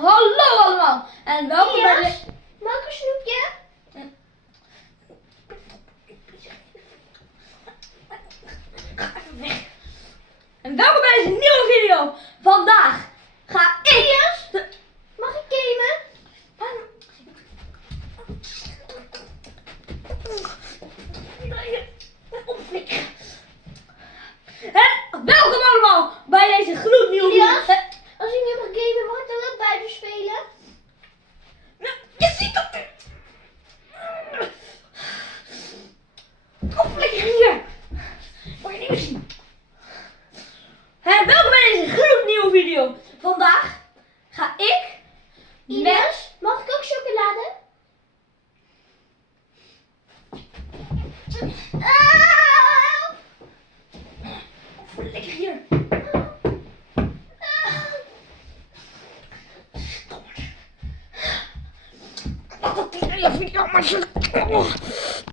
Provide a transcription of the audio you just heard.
Hallo allemaal en welkom bij Yes. Mag ik een snoepje? En welkom bij deze nieuwe video. Vandaag ga ik... Yes. Mag ik gamen? En welkom allemaal bij deze gloednieuwe video. Yes. Als ik nu mag gamen, mag ik dan wel buiten spelen? Nou, je ziet dat niet. Kom lekker hier. Moet je niet meer zien. En welkom bij deze gloednieuwe video. Vandaag ga ik met... Ines, mag ik ook chocolade? Lekker hier. Dat is een video, maar